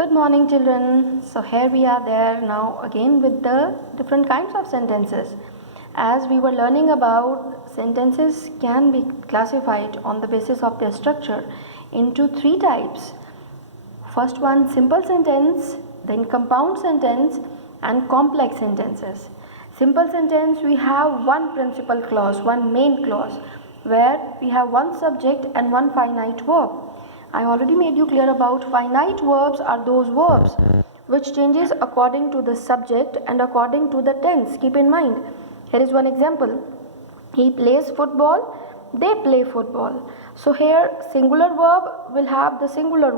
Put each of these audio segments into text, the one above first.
Good morning, children. So, here we are there now again with the different kinds of sentences. As we were learning about, sentences can be classified on the basis of their structure into three types. First one, simple sentence, then compound sentence, and complex sentences. Simple sentence, we have one principal clause, one main clause, where we have one subject and one finite verb. I already made you clear about finite verbs are those verbs which changes according to the subject and according to the tense. Keep in mind, here is one example. He plays football, they play football. So here singular verb will have the singular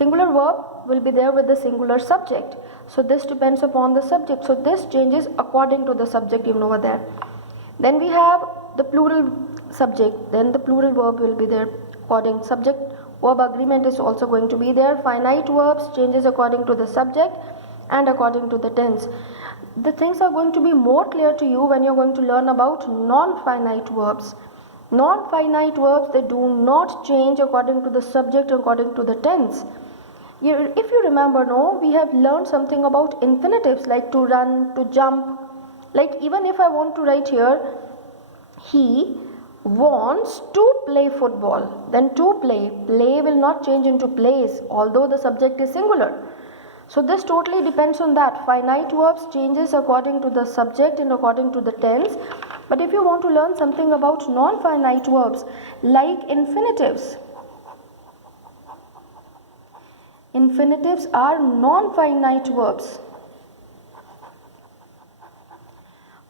verb will be there with the singular subject. So this depends upon the subject. So this changes according to the subject even over there. Then we have the plural subject, then the plural verb will be there according subject verb agreement is also going to be there. Finite verbs changes according to the subject and according to the tense. The things are going to be more clear to you when you're going to learn about non-finite verbs. Non-finite verbs, they do not change according to the subject, according to the tense. If you remember, no, we have learned something about infinitives like to run, to jump. Like even if I want to write here, he wants to play football, then to play will not change into plays although the subject is singular. So this totally depends on that. Finite verbs changes according to the subject and according to the tense. But if you want to learn something about non-finite verbs like infinitives are non-finite verbs.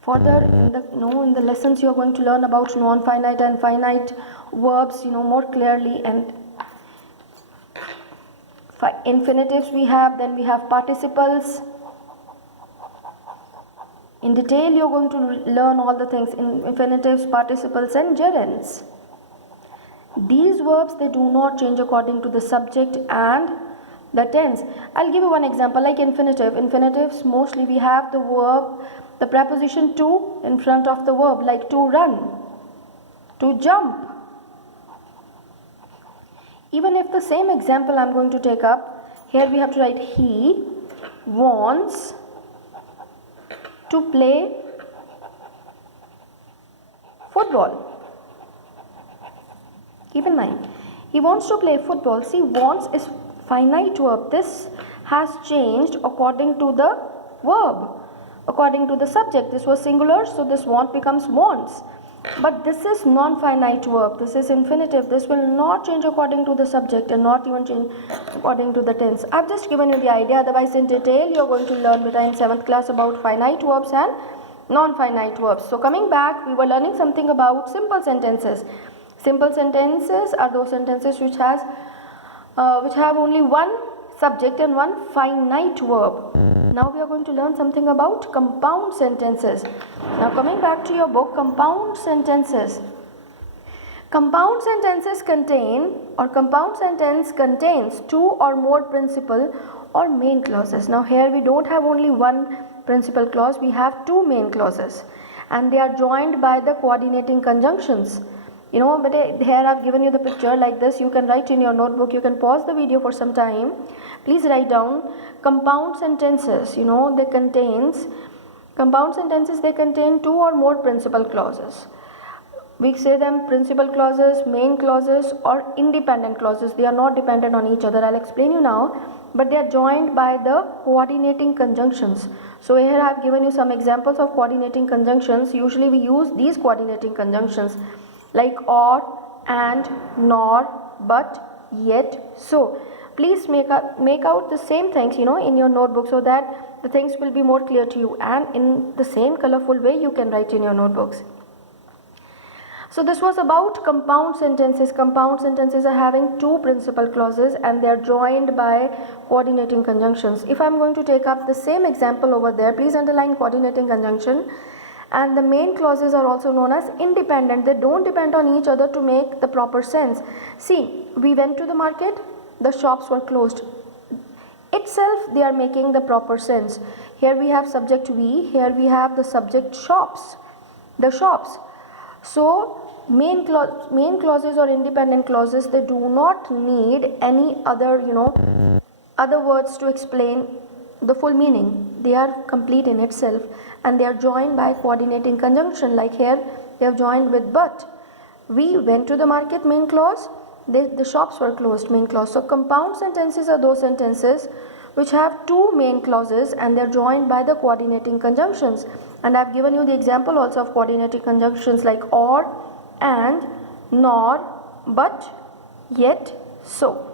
Further in the lessons you are going to learn about non-finite and finite verbs more clearly. And infinitives we have, then we have participles. In detail you are going to learn all the things in infinitives, participles and gerunds. These verbs, they do not change according to the subject and the tense. I'll give you one example like infinitive. Infinitives, mostly we have the verb, the preposition to in front of the verb, like to run, to jump. Even if the same example I'm going to take up, here we have to write he wants to play football. Keep in mind, he wants to play football. See, wants is finite verb. This has changed according to the verb, according to the subject. This was singular, so this want becomes wants. But this is non-finite verb. This is infinitive. This will not change according to the subject and not even change according to the tense. I've just given you the idea. Otherwise, in detail, you're going to learn beta in 7th class about finite verbs and non-finite verbs. So coming back, we were learning something about simple sentences. Simple sentences are those sentences which have only one subject and one finite verb. Now we are going to learn something about compound sentences. Now coming back to your book, compound sentences. Compound sentences compound sentence contains two or more principal or main clauses. Now here we don't have only one principal clause, we have two main clauses and they are joined by the coordinating conjunctions. But here I've given you the picture like this. You can write in your notebook. You can pause the video for some time. Please write down compound sentences. Compound sentences, they contain two or more principal clauses. We say them principal clauses, main clauses or independent clauses. They are not dependent on each other. I'll explain you now. But they are joined by the coordinating conjunctions. So here I have given you some examples of coordinating conjunctions. Usually we use these coordinating conjunctions like or, and, nor, but, yet, so. Please make out the same things in your notebook so that the things will be more clear to you, and in the same colorful way you can write in your notebooks. So this was about compound sentences. Compound sentences are having two principal clauses and they are joined by coordinating conjunctions. If I'm going to take up the same example over there, please underline coordinating conjunction. And the main clauses are also known as independent. They don't depend on each other to make the proper sense. See, we went to the market, the shops were closed. Itself, they are making the proper sense. Here we have subject we, here we have the subject shops, the shops. So main clauses or independent clauses, they do not need any other other words to explain the full meaning. They are complete in itself and they are joined by coordinating conjunction. Like here they have joined with but. We went to the market, main clause. The shops were closed, main clause. So compound sentences are those sentences which have two main clauses and they are joined by the coordinating conjunctions. And I have given you the example also of coordinating conjunctions like or, and, nor, but, yet, so.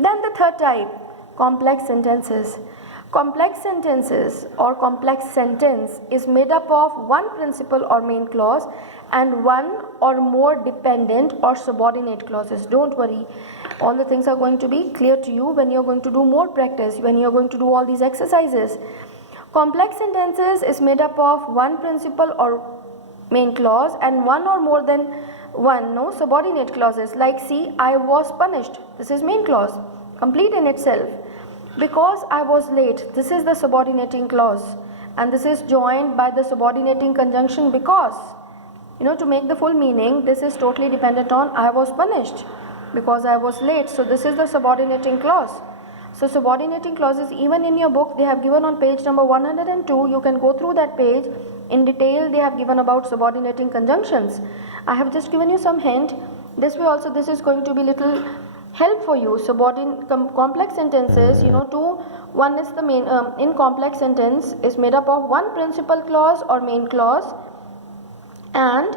Then the third type, complex sentences. Complex sentences or complex sentence is made up of one principal or main clause and one or more dependent or subordinate clauses. Don't worry, all the things are going to be clear to you when you're going to do more practice, when you're going to do all these exercises. Complex sentences is made up of one principal or main clause and one or more than one subordinate clauses. Like see, I was punished. This is main clause, complete in itself. Because I was late, this is the subordinating clause and this is joined by the subordinating conjunction because. To make the full meaning, this is totally dependent on I was punished because I was late. So this is the subordinating clause. So subordinating clauses, even in your book, they have given on page number 102. You can go through that page in detail. They have given about subordinating conjunctions. I have just given you some hint. This way also, this is going to be little help for you. Complex sentences, one is the main in complex sentence is made up of one principal clause or main clause and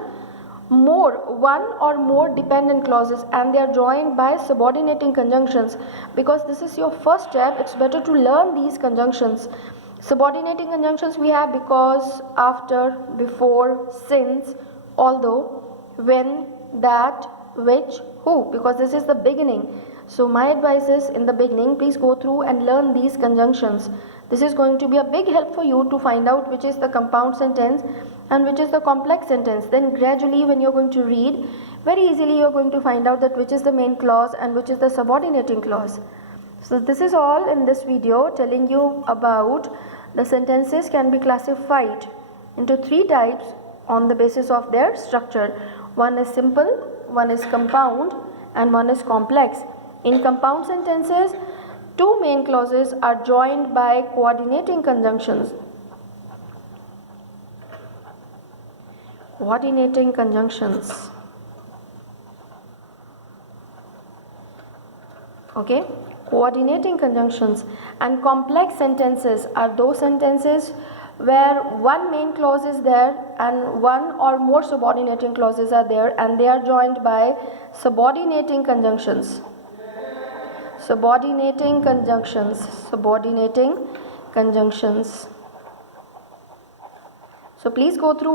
one or more dependent clauses, and they are joined by subordinating conjunctions. Because this is your first step, it's better to learn these conjunctions. Subordinating conjunctions we have because, after, before, since, although, when, that, which, who, because this is the beginning. So my advice is, in the beginning, please go through and learn these conjunctions. This is going to be a big help for you to find out which is the compound sentence and which is the complex sentence. Then gradually, when you're going to read, very easily you're going to find out that which is the main clause and which is the subordinating clause. So this is all in this video, telling you about the sentences can be classified into three types on the basis of their structure. One is simple, one is compound, and one is complex. In compound sentences, two main clauses are joined by coordinating conjunctions. Coordinating conjunctions. Okay, coordinating conjunctions. And complex sentences are those sentences where one main clause is there and one or more subordinating clauses are there, and they are joined by subordinating conjunctions. Subordinating conjunctions. So please go through